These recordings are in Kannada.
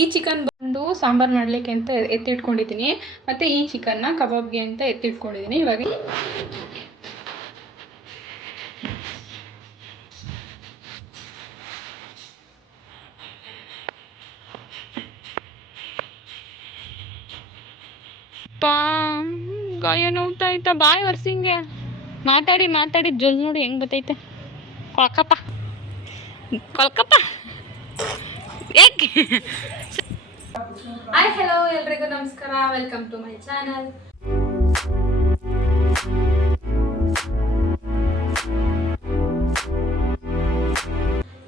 ಈ ಚಿಕನ್ ಬಂದು ಸಾಂಬಾರು ಮಾಡಲಿಕ್ಕೆ ಅಂತ ಎತ್ತಿಟ್ಕೊಂಡಿದ್ದೀನಿ, ಮತ್ತು ಈ ಚಿಕನ್ನ ಕಬಾಬ್ಗೆ ಅಂತ ಎತ್ತಿಟ್ಕೊಂಡಿದ್ದೀನಿ. ಇವಾಗ ಗಾಯ ನೋಡ್ತಾ ಆಯ್ತಾ, ಬಾಯ್ ವರ್ಷಿಂಗೆ ಮಾತಾಡಿ ಜೊಲ್ ನೋಡಿ ಹೆಂಗೆ ಬರ್ತೈತೆ. ಕೊಲ್ಕಪ್ಪ ಏಕೆ. ಹಾಯ್ ಹಲೋ ಎಲ್ರಿಗೂ ನಮಸ್ಕಾರ, ವೆಲ್ಕಮ್ ಟು ಮೈ ಚಾನಲ್.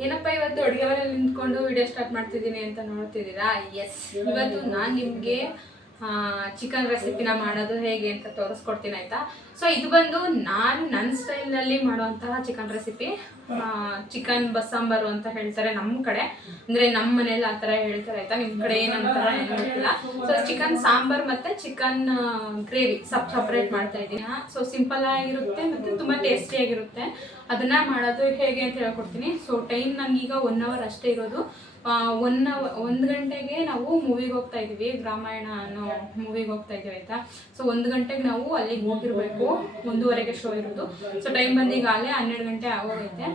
ಏನಪ್ಪ ಇವತ್ತು ಅಡುಗೆ ಮನೆಯಲ್ಲಿ ನಿಂತ್ಕೊಂಡು ವಿಡಿಯೋ ಸ್ಟಾರ್ಟ್ ಮಾಡ್ತಿದ್ದೀನಿ ಅಂತ ನೋಡ್ತಿದ್ದೀರಾ? ಎಸ್, ಇವತ್ತು ನಾನು ನಿಮಗೆ ಚಿಕನ್ ರೆಸಿಪಿನ ಮಾಡೋದು ಹೇಗೆ ಅಂತ ತೋರಿಸ್ಕೊಡ್ತೀನಿ, ಆಯಿತಾ? ಸೊ ಇದು ಬಂದು ನಾನು ನನ್ನ ಸ್ಟೈಲ್ನಲ್ಲಿ ಮಾಡುವಂತಹ ಚಿಕನ್ ರೆಸಿಪಿ. ಚಿಕನ್ ಬಸ್ಸಾಂಬಾರು ಅಂತ ಹೇಳ್ತಾರೆ ನಮ್ಮ ಕಡೆ, ಅಂದರೆ ನಮ್ಮ ಮನೇಲಿ ಆ ಥರ ಹೇಳ್ತಾರೆ, ಆಯಿತಾ? ನಿಮ್ಮ ಕಡೆ ಏನಂತಾರ ಏನು ಗೊತ್ತಿಲ್ಲ. ಸೊ ಚಿಕನ್ ಸಾಂಬಾರು ಮತ್ತು ಚಿಕನ್ ಗ್ರೇವಿ ಸಪ್ರೇಟ್ ಮಾಡ್ತಾ ಇದ್ದೀನಿ. ಸೊ ಸಿಂಪಲ್ ಆಗಿರುತ್ತೆ ಮತ್ತು ತುಂಬ ಟೇಸ್ಟಿಯಾಗಿರುತ್ತೆ. ಅದನ್ನು ಮಾಡೋದು ಹೇಗೆ ಅಂತ ಹೇಳ್ಕೊಡ್ತೀನಿ. ಸೊ ಟೈಮ್ ನನಗೀಗ 1 hour ಅಷ್ಟೇ ಇರೋದು. 1 ಗಂಟೆಗೆ ನಾವು ಮೂವಿಗೆ ಹೋಗ್ತಾ ಇದ್ದೀವಿ, ರಾಮಾಯಣ ಅನ್ನೋ ಮೂವಿಗೆ ಹೋಗ್ತಾ ಇದ್ದೀವಿ, ಆಯಿತಾ? ಸೊ 1 ಗಂಟೆಗೆ ನಾವು ಅಲ್ಲಿಗೆ ಹೋಗಿರಬೇಕು, 1:15ಗೆ ಶೋ ಇರೋದು. ಸೊ ಟೈಮ್ ಬಂದೀಗ ಅಲ್ಲೇ 12 ಗಂಟೆ ಆಗೋಗೈತೆ.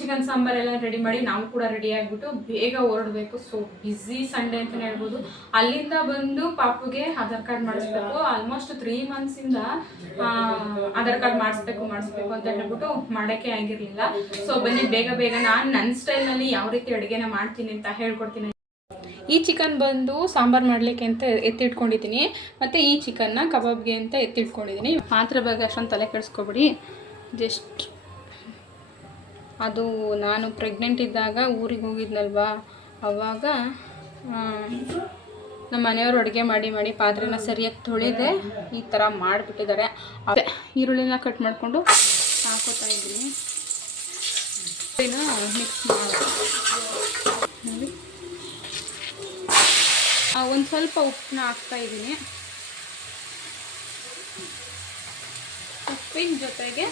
ಚಿಕನ್ ಸಾಂಬಾರೆಲ್ಲ ರೆಡಿ ಮಾಡಿ ನಾವು ಕೂಡ ರೆಡಿ ಆಗಿಬಿಟ್ಟು ಬೇಗ ಹೊರಡಬೇಕು. ಸೊ ಬ್ಯುಸಿ ಸಂಡೇ ಅಂತಲೇ ಹೇಳ್ಬೋದು. ಅಲ್ಲಿಂದ ಬಂದು ಪಾಪುಗೆ ಆಧಾರ್ ಕಾರ್ಡ್ ಮಾಡಿಸ್ಬೇಕು. ಆಲ್ಮೋಸ್ಟ್ 3 months ಆಧಾರ್ ಕಾರ್ಡ್ ಮಾಡಿಸ್ಬೇಕು ಅಂತ ಹೇಳ್ಬಿಟ್ಟು ಮಾಡೋಕ್ಕೆ ಆಗಿರಲಿಲ್ಲ. ಸೊ ಬನ್ನಿ ಬೇಗ ನಾನು ನನ್ನ ಸ್ಟೈಲ್ನಲ್ಲಿ ಯಾವ ರೀತಿ ಅಡುಗೆನ ಮಾಡ್ತೀನಿ ಅಂತ ಹೇಳ್ಕೊಡ್ತೀನಿ. ಈ ಚಿಕನ್ ಬಂದು ಸಾಂಬಾರು ಮಾಡಲಿಕ್ಕೆ ಅಂತ ಎತ್ತಿಟ್ಕೊಂಡಿದ್ದೀನಿ, ಮತ್ತು ಈ ಚಿಕನ್ನ ಕಬಾಬ್ಗೆ ಅಂತ ಎತ್ತಿಟ್ಕೊಂಡಿದ್ದೀನಿ. ಮಾತ್ರ ಬಗ್ಗೆ ಅಷ್ಟೊಂದು ತಲೆ ಕೆಡಿಸ್ಕೊಬಿಡಿ. ಜಸ್ಟ್ ಅದು ನಾನು ಪ್ರೆಗ್ನೆಂಟ್ ಇದ್ದಾಗ ಊರಿಗೆ ಹೋಗಿದ್ನಲ್ವಾ, ಅವಾಗ ನಮ್ಮ ಮನೆಯವರು ಅಡುಗೆ ಮಾಡಿ ಪಾತ್ರೆನ ಸರಿಯಾಗಿ ತೊಳೆದೆ ಈ ಥರ ಮಾಡಿಬಿಟ್ಟಿದ್ದಾರೆ. ಅದೇ ಈರುಳ್ಳಿನ ಕಟ್ ಮಾಡಿಕೊಂಡು ಹಾಕೋತಾ ಇದ್ದೀನಿ. ಮಿಕ್ಸ್ ಮಾಡಿ ಒಂದು ಸ್ವಲ್ಪ ಉಪ್ಪನ್ನ ಹಾಕ್ತಾಯಿದ್ದೀನಿ. ಉಪ್ಪಿನ ಜೊತೆಗೆ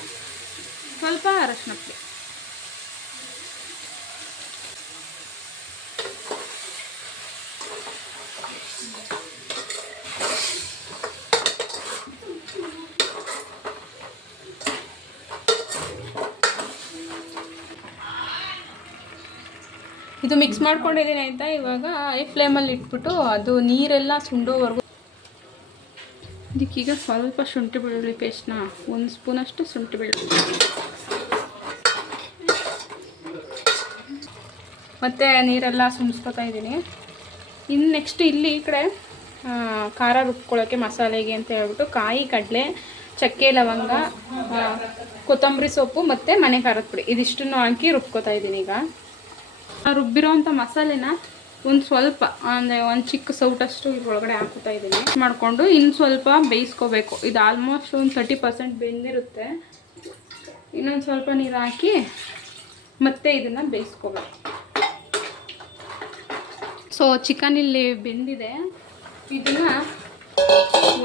ಸ್ವಲ್ಪ ಅರಶಿನ ಪುಡಿ. ಇದು ಮಿಕ್ಸ್ ಮಾಡ್ಕೊಂಡಿದ್ದೀನಿ, ಆಯಿತಾ? ಇವಾಗ ಐ ಫ್ಲೇಮಲ್ಲಿ ಇಟ್ಬಿಟ್ಟು ಅದು ನೀರೆಲ್ಲ ಸುಂಡೋವರೆಗೂ. ಇದಕ್ಕೀಗ ಸ್ವಲ್ಪ ಶುಂಠಿ ಬೆಳ್ಳುಳ್ಳಿ ಪೇಸ್ಟ್ನ 1 ಸ್ಪೂನಷ್ಟು ಶುಂಠಿ ಬೆಳ್ಳುಳ್ಳಿ ಮತ್ತು ನೀರೆಲ್ಲ ಸುಮ್ಸ್ಕೊತಾ ಇದ್ದೀನಿ. ಇನ್ನು ನೆಕ್ಸ್ಟ್ ಇಲ್ಲಿ ಈ ಕಡೆ ಖಾರ ರುಬ್ಕೊಳ್ಳೋಕ್ಕೆ ಮಸಾಲೆಗೆ ಅಂತ ಹೇಳ್ಬಿಟ್ಟು ಕಾಯಿ, ಕಡಲೆ, ಚಕ್ಕೆ, ಲವಂಗ, ಕೊತ್ತಂಬರಿ ಸೊಪ್ಪು ಮತ್ತು ಮನೆ ಖಾರದ ಪುಡಿ ಇದಿಷ್ಟನ್ನು ಹಾಕಿ ರುಬ್ಕೊತಾ ಇದ್ದೀನಿ. ಈಗ ರುಬ್ಬಿರೋವಂಥ ಮಸಾಲೆನ ಒಂದು ಸ್ವಲ್ಪ ಅಂದರೆ ಒಂದು ಚಿಕ್ಕ ಸೌಟಷ್ಟು ಇದ್ರೊಳಗಡೆ ಹಾಕ್ತಾ ಇದ್ದೀನಿ. ಮಾಡಿಕೊಂಡು ಇನ್ನು ಸ್ವಲ್ಪ ಬೇಯಿಸ್ಕೋಬೇಕು. ಇದು ಆಲ್ಮೋಸ್ಟ್ ಒಂದು 30% ಬೆಂದಿರುತ್ತೆ. ಇನ್ನೊಂದು ಸ್ವಲ್ಪ ನೀರು ಹಾಕಿ ಮತ್ತೆ ಇದನ್ನು ಬೇಯಿಸ್ಕೋಬೇಕು. ಸೊ ಚಿಕನ್ ಇಲ್ಲಿ ಬೆಂದಿದೆ, ಇದನ್ನು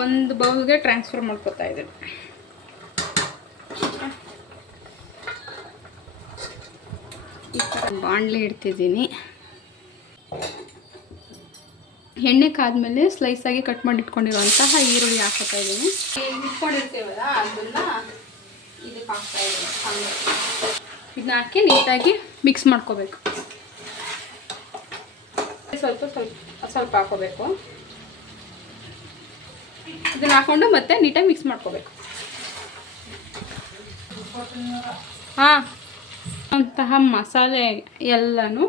ಒಂದು ಬೌಲ್ಗೆ ಟ್ರಾನ್ಸ್ಫರ್ ಮಾಡ್ಕೊತಾ ಇದ್ದೀನಿ. ಈ ಥರ ಬಾಣಲೆ ಇಡ್ತಿದ್ದೀನಿ. ಎಣ್ಣೆ ಕಾದ್ಮೇಲೆ ಸ್ಲೈಸಾಗಿ ಕಟ್ ಮಾಡಿ ಇಟ್ಕೊಂಡಿರುವಂತಹ ಈರುಳ್ಳಿ ಹಾಕ್ತಾ ಇದ್ದೀನಿ. ಇಟ್ಕೊಂಡಿರ್ತೀವಲ್ಲ ಅದನ್ನು ಇದಕ್ಕೆ ಹಾಕ್ತಾ ಇದ್ದೀನಿ. ಇದನ್ನ ಹಾಕಿ ನೀಟಾಗಿ ಮಿಕ್ಸ್ ಮಾಡ್ಕೋಬೇಕು. ಸ್ವಲ್ಪ ಹಾಕೋಬೇಕು. ಇದನ್ನು ಹಾಕ್ಕೊಂಡು ಮತ್ತೆ ನೀಟಾಗಿ ಮಿಕ್ಸ್ ಮಾಡ್ಕೋಬೇಕು. ಅಂತಹ ಮಸಾಲೆ ಎಲ್ಲನೂ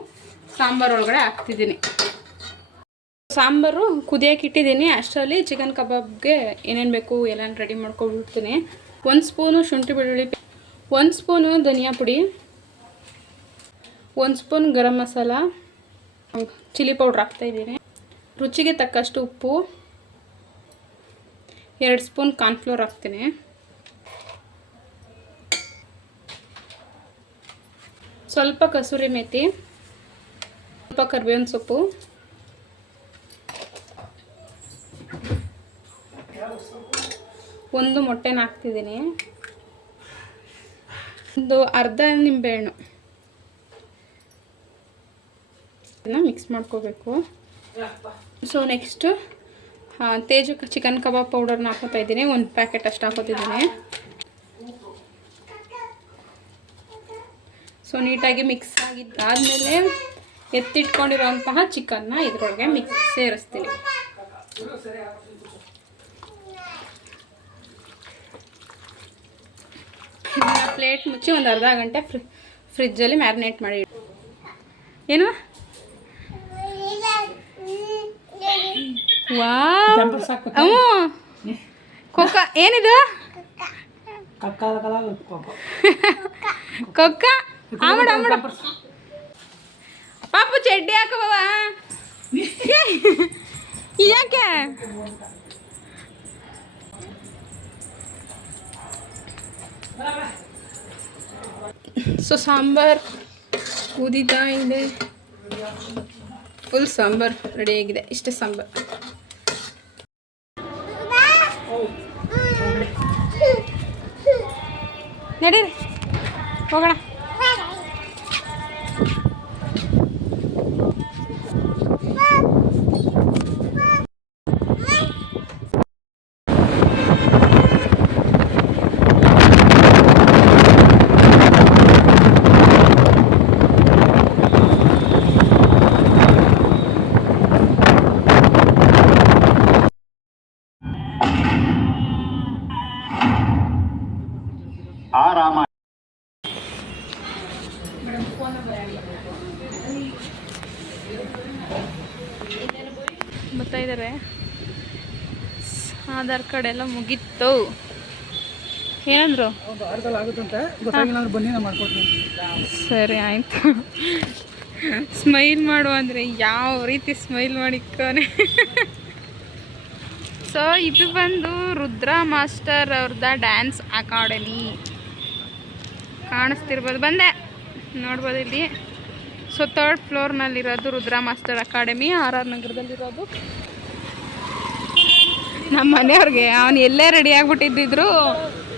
ಸಾಂಬಾರು ಒಳಗಡೆ ಹಾಕ್ತಿದ್ದೀನಿ. ಸಾಂಬಾರು ಕುದಿಯೋಕೆ ಇಟ್ಟಿದ್ದೀನಿ. ಅಷ್ಟರಲ್ಲಿ ಚಿಕನ್ ಕಬಾಬ್ಗೆ ಏನೇನು ಬೇಕು ಎಲ್ಲ ರೆಡಿ ಮಾಡ್ಕೊಬಿಡ್ತೀನಿ. 1 ಸ್ಪೂನು ಶುಂಠಿ ಬೆಳ್ಳುಳ್ಳಿ, 1 ಸ್ಪೂನು ಧನಿಯಾ ಪುಡಿ, 1 spoon garam masala, chilli powder ಹಾಕ್ತಾಯಿದ್ದೀನಿ. ರುಚಿಗೆ ತಕ್ಕಷ್ಟು ಉಪ್ಪು, 2 ಸ್ಪೂನ್ ಕಾರ್ನ್ಫ್ಲೋರ್ ಹಾಕ್ತೀನಿ. ಸ್ವಲ್ಪ ಕಸೂರಿ ಮೇಥಿ, ಸ್ವಲ್ಪ ಕರಿಬೇವಿನ ಸೊಪ್ಪು, ಒಂದು ಮೊಟ್ಟೆನ ಹಾಕ್ತಿದ್ದೀನಿ. ಒಂದು ಅರ್ಧ ನಿಂಬೆಹಣ್ಣು ಮಿಕ್ಸ್ ಮಾಡ್ಕೋಬೇಕು. ಸೊ ನೆಕ್ಸ್ಟು ತೇಜು ಚಿಕನ್ ಕಬಾಬ್ ಪೌಡರ್ನ ಹಾಕೋತಾ ಇದ್ದೀನಿ. ಒಂದು ಪ್ಯಾಕೆಟ್ ಅಷ್ಟು ಹಾಕೋತಿದ್ದೀನಿ. ಸೊ ನೀಟಾಗಿ ಮಿಕ್ಸ್ ಆಗಿದ್ದಾದಮೇಲೆ ಎತ್ತಿಟ್ಕೊಂಡಿರುವಂತಹ ಚಿಕನ್ನ ಇದ್ರೊಳಗೆ ಸೇರಿಸ್ತೀನಿ. ಇದನ್ನ ಪ್ಲೇಟ್ ಮುಚ್ಚಿ ಒಂದು ಅರ್ಧ ಗಂಟೆ ಫ್ರಿಜ್ಜಲ್ಲಿ ಮ್ಯಾರಿನೇಟ್ ಮಾಡಿ. ಏನು ಕೊಕ್ಕ ಏನಿದು ಕೊಕ್ಕ ಆಮಡ ಆಮಡ ಪಾಪು ಚಡ್ಡಿ ಹಾಕಬವ ಯಾಕೆ ಸೊ ಸಾಂಬಾರ್ ಕುದೀತಾ ಇದೆ. ಫುಲ್ ಸಾಂಬಾರ್ ರೆಡಿಯಾಗಿದೆ. ಇಷ್ಟೇ ಸಾಂಬಾರ್. ನಡೀರಿ ಹೋಗೋಣ. ಬರ್ತಾ ಇದ್ದಾರೆ. ಆಧಾರ್ ಕಾರ್ಡ್ ಎಲ್ಲ ಮುಗೀತು. ಏನಂದ್ರು? ಸರಿ ಆಯ್ತು. ಸ್ಮೈಲ್ ಮಾಡು ಅಂದರೆ ಯಾವ ರೀತಿ ಸ್ಮೈಲ್ ಮಾಡಿಕ್ಕಾನೆ. ಸೊ ಇದು ಬಂದು ರುದ್ರ ಮಾಸ್ಟರ್ ಅವ್ರದ್ದು ಡ್ಯಾನ್ಸ್ ಅಕಾಡೆಮಿ. ಕಾಣಿಸ್ತಿರ್ಬೋದು, ಬಂದೆ ನೋಡ್ಬೋದು ಇಲ್ಲಿ. ಸೊ 3rd ಫ್ಲೋರ್ನಲ್ಲಿರೋದು ರುದ್ರ ಮಾಸ್ಟರ್ ಅಕಾಡೆಮಿ, RR ನಗರದಲ್ಲಿರೋದು. ನಮ್ಮ ಮನೆಯವ್ರಿಗೆ ಅವನು ಎಲ್ಲೇ ರೆಡಿ ಆಗಿಬಿಟ್ಟಿದ್ದಿದ್ರು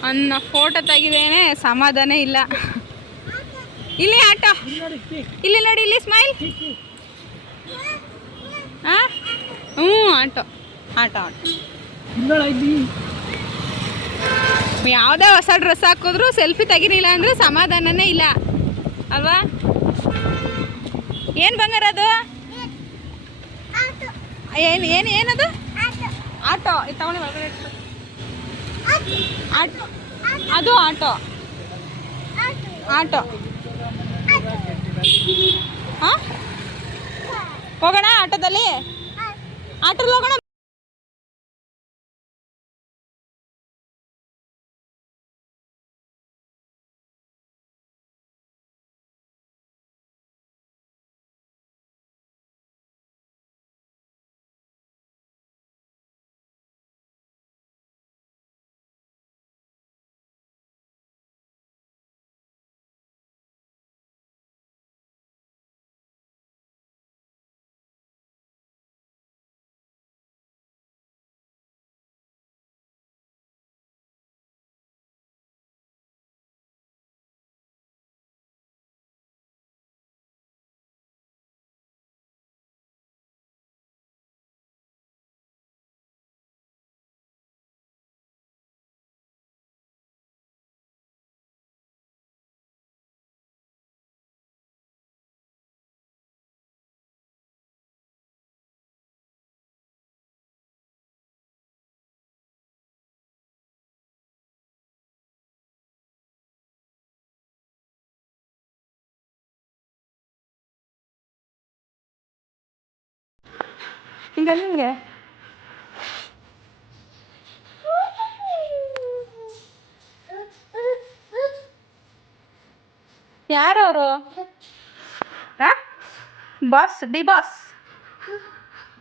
ಅವನ್ನ ಫೋಟೋ ತೆಗಿದೇನೆ ಸಮಾಧಾನ ಇಲ್ಲ. ಇಲ್ಲಿ ಆಟೋ, ಇಲ್ಲಿ ನೋಡಿ, ಇಲ್ಲಿ ಸ್ಮೈಲ್. ಹಾಂ ಆಟೋ ಆಟೋ ಆಟೋ. ಯಾವುದೇ ಹೊಸ ಡ್ರೆಸ್ ಹಾಕಿದ್ರು ಸೆಲ್ಫಿ ತೆಗಿಲಿಲ್ಲ ಅಂದರೆ ಸಮಾಧಾನನೇ ಇಲ್ಲ ಅಲ್ವಾ? ಏನು ಬಂಗಾರ ಅದು? ಏನು ಏನು ಏನದು? ಆಟೋ. ಇದು ತಗೊಳ್ಳಿ ಒಳಗಡೆ. ಆಟೋ ಅದು ಆಟೋ ಆಟೋ. ಹಾಂ ಹೋಗೋಣ ಆಟೋದಲ್ಲಿ, ಆಟೋದಲ್ಲಿ ಹೋಗೋಣ. ಹಿಂಗೆ ಯಾರವರು? ಬಾಸ್, ಡಿ ಬಾಸ್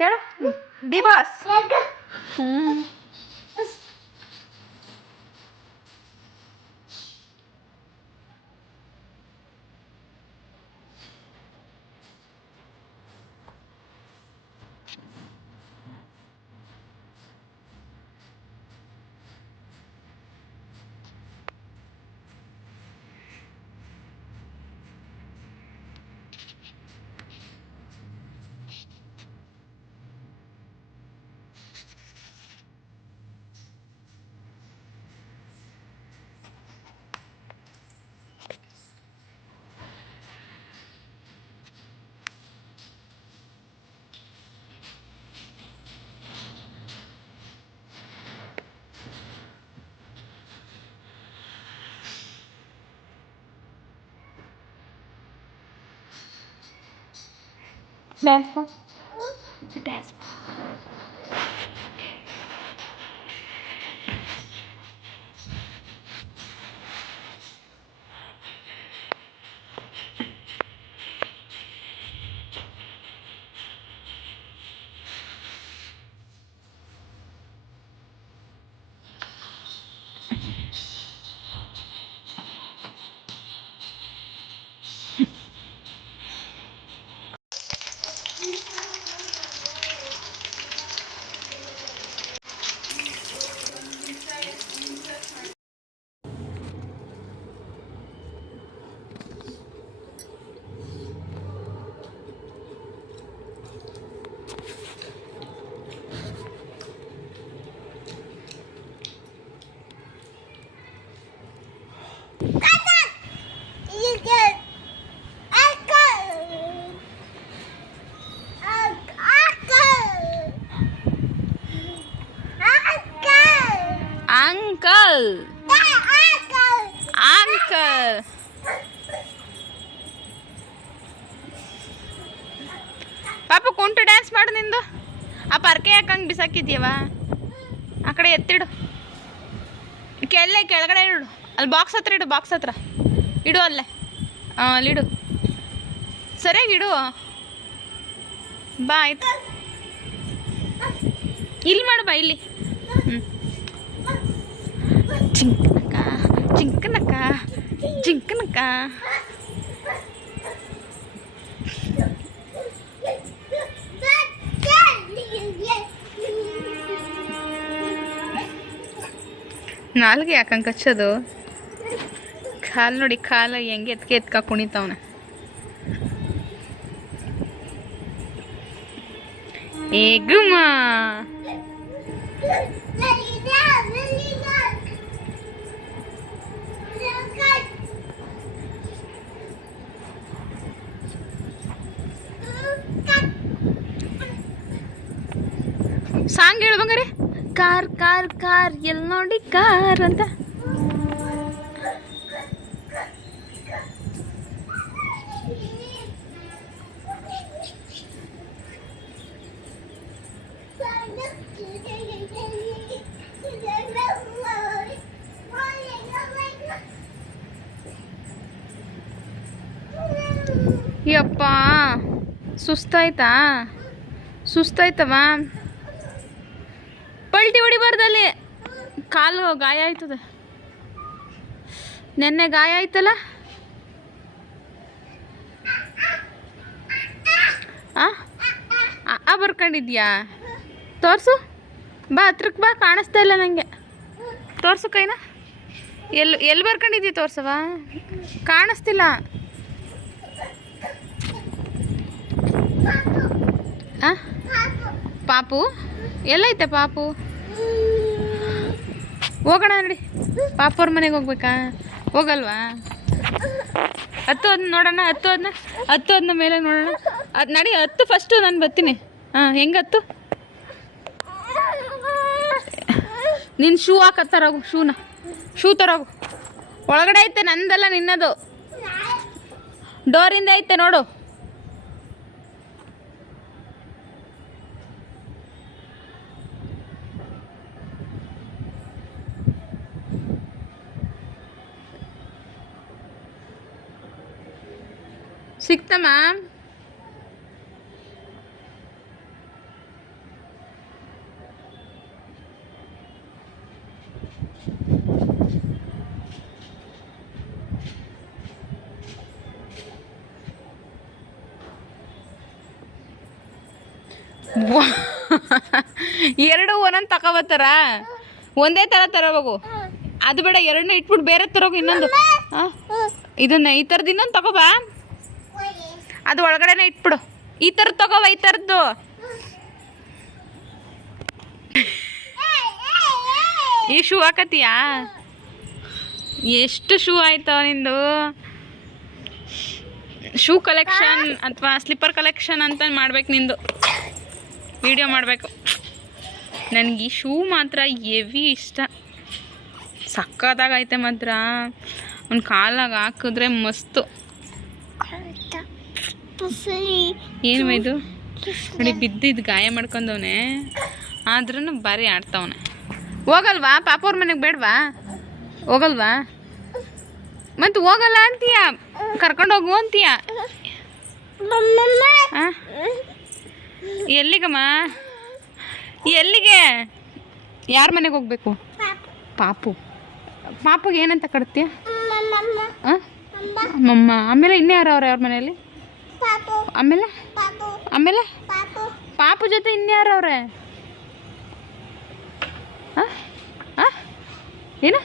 ಹೇಳು, D boss. Dance dance uncle uncle ಪಾಪ ಕುಂಟು ಡ್ಯಾನ್ಸ್ ಮಾಡು ನಿಂದು. ಆ ಪರ್ಕೆ ಯಾಕಂಗೆ ಬಿಸಾಕಿದ್ಯವ, ಆ ಕಡೆ ಎತ್ತಿಡು, ಕೆಳಗಡೆ ಇಡು, ಅಲ್ಲಿ ಬಾಕ್ಸ್ ಹತ್ರ ಇಡು, ಬಾಕ್ಸ್ ಹತ್ರ ಇಡು, ಅಲ್ಲೇ ಅಲ್ಲಿಡು, ಸರಿಯಾಗಿ ಇಡು. ಬಾ ಆಯ್ತು, ಇಲ್ಲಿ ಮಾಡು, ಬಾ ಇಲ್ಲಿ. ಜಿಂಕನಕ್ಕ ಜಿಂಕನಕ್ಕ ಜಿಂಕನಕ್ಕ. ನಾಲ್ಗೆ ಯಾಕಂಗೆ ಕಚ್ಚೋದು? ಕಾಲು ನೋಡಿ, ಕಾಲು ಹೆಂಗೆ ಎತ್ಕ ಕುಣಿತಾವನ. ಏ ಗುಮ್ಮ, ಸಾಂಗ್ ಹೇಳು ಬಂಗಾರೆ. ಕಾರ್ ಕಾರ್ ಕಾರ್ ಎಲ್ಲಿ ನೋಡಿ ಕಾರ್ ಅಂತ. ಯಪ್ಪ ಸುಸ್ತಾಯ್ತವ. ಪಲ್ಟಿ ಹೊಡಿಬಾರ್ದಲ್ಲಿ, ಕಾಲು ಗಾಯ ಆಯ್ತದೆ. ನೆನ್ನೆ ಗಾಯ ಆಯ್ತಲ್ಲ. ಆ ಬರ್ಕೊಂಡಿದ್ಯಾ? ತೋರಿಸು, ಬಾ ಹತ್ರಕ್ಕೆ ಬಾ, ಕಾಣಿಸ್ತಾ ಇಲ್ಲ ನನಗೆ. ತೋರಿಸು ಕೈನ, ಎಲ್ಲಿ ಬರ್ಕೊಂಡಿದ್ದಿ? ತೋರ್ಸವ, ಕಾಣಿಸ್ತಿಲ್ಲ. ಪಾಪು ಎಲ್ಲೈತೆ? ಪಾಪು ಹೋಗೋಣ ನಡಿ, ಪಾಪವ್ರ ಮನೆಗೆ ಹೋಗ್ಬೇಕಾ? ಹೋಗಲ್ವಾ? ಹತ್ತು ಅದನ್ನ ನೋಡೋಣ, ಹತ್ತು ಅದನ್ನ ಮೇಲೆ ನೋಡೋಣ. ಅದು ನಡಿ, ಹತ್ತು ಫಸ್ಟು, ನಾನು ಬರ್ತೀನಿ. ಹೆಂಗೆ ಹತ್ತು? ನಿನ್ನ ಶೂ ಹಾಕತ್ತಾರೋಗು, ಶೂ ತರೋಗು. ಒಳಗಡೆ ಐತೆ, ನಂದಲ್ಲ ನಿನ್ನದು. ಡೋರಿಂದ ಐತೆ ನೋಡು. ಸಿಕ್ತಮ್ಮ? ಎರಡು ಒಂದೊಂದು ತಗೋಬತ್ತಾರ, ಒಂದೇ ಥರ ತರೋಬೇಕು. ಅದು ಬೇಡ, ಎರಡನ್ನ ಇಟ್ಬಿಟ್ಟು ಬೇರೆ ತರೋಗು. ಇನ್ನೊಂದು ಇದನ್ನ ಈ ಥರದ್ದು ಇನ್ನೊಂದು ತಗೋಬಾ. ಅದು ಒಳಗಡೆನೆ ಇಟ್ಬಿಡು. ಈ ಥರದ್ದು ತಗೋವ, ಈ ಥರದ್ದು. ಈ ಶೂ ಹಾಕತ್ತೀಯಾ? ಎಷ್ಟು ಶೂ ಆಯ್ತವ ನಿಂದು? ಶೂ ಕಲೆಕ್ಷನ್ ಅಥವಾ ಸ್ಲಿಪ್ಪರ್ ಕಲೆಕ್ಷನ್ ಅಂತ ಮಾಡ್ಬೇಕು ನಿಂದು. ವಿಡಿಯೋ ಮಾಡಬೇಕು. ನನಗೆ ಈ ಶೂ ಮಾತ್ರ ಹೆವಿ ಇಷ್ಟ, ಸಕ್ಕತ್ತಾಗೈತೆ ಮಾತ್ರ. ಒಂದು ಕಾಲಾಗ ಹಾಕಿದ್ರೆ ಮಸ್ತು. ಏನು ಇದು ನೋಡಿ ಬಿದ್ದಿದ್ದು ಗಾಯ ಮಾಡ್ಕೊಂಡವನೆ ಆದ್ರೂ ಭಾರಿ ಆಡ್ತಾವನೆ. ಹೋಗಲ್ವಾ ಪಾಪವ್ರ ಮನೆಗೆ ಬೇಡವಾ? ಹೋಗಲ್ವಾ? ಮತ್ತು ಹೋಗಲ್ಲ ಅಂತೀಯ, ಕರ್ಕೊಂಡು ಹೋಗು ಅಂತೀಯ. ಎಲ್ಲಿಗಮ್ಮ? ಎಲ್ಲಿಗೆ? ಯಾರ ಮನೆಗೆ ಹೋಗ್ಬೇಕು? ಪಾಪು. ಪಾಪುಗೆ ಏನಂತ ಕಟ್ತೀಯ? ಮಮ್ಮ. ಆಮೇಲೆ ಇನ್ಯಾರು ಅವ್ರೆ ಅವ್ರ ಮನೆಯಲ್ಲಿ? ಆಮೇಲೆ ಆಮೇಲೆ ಪಾಪು ಜೊತೆ ಇನ್ಯಾರು ಅವ್ರೆ? ಏನು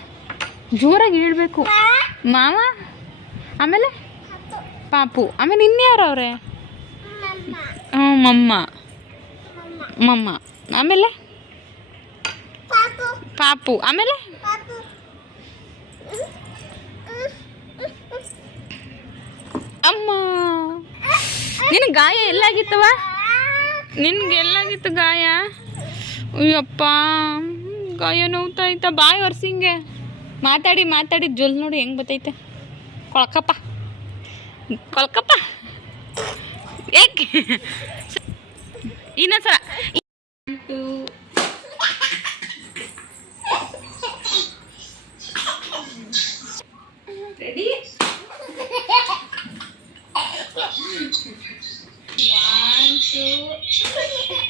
ಜೋರಾಗಿ ಹೇಳ್ಬೇಕು. ಮಾವ, ಆಮೇಲೆ ಪಾಪು, ಆಮೇಲೆ ಇನ್ಯಾರು ಅವ್ರೆ? ಮಮ್ಮ. ಮಮ್ಮ ಆಮೇಲೆ ಪಾಪು, ಆಮೇಲೆ ಅಮ್ಮ. ನಿನ್ ಗಾಯ ಎಲ್ಲಾಗಿತ್ತವ? ನಿನ್ಗೆ ಎಲ್ಲಾಗಿತ್ತು ಗಾಯ? ಅಯ್ಯಪ್ಪ, ಗಾಯ ನೋವ್ತಾ ಐತ. ಬಾಯ್ ಒರ್ಸಿಂಗೆ ಮಾತಾಡಿ ಮಾತಾಡಿ ಜೊಲ್ ನೋಡಿ ಹೆಂಗ್ ಬತ್ತೈತೆ. ಕೊಳ್ಕಪ್ಪ ಕೊಳ್ಕಪ್ಪ. ಏಕೆ ಇನ್ನೊಂದ್ಸಲ ರೆಡಿ? 1 2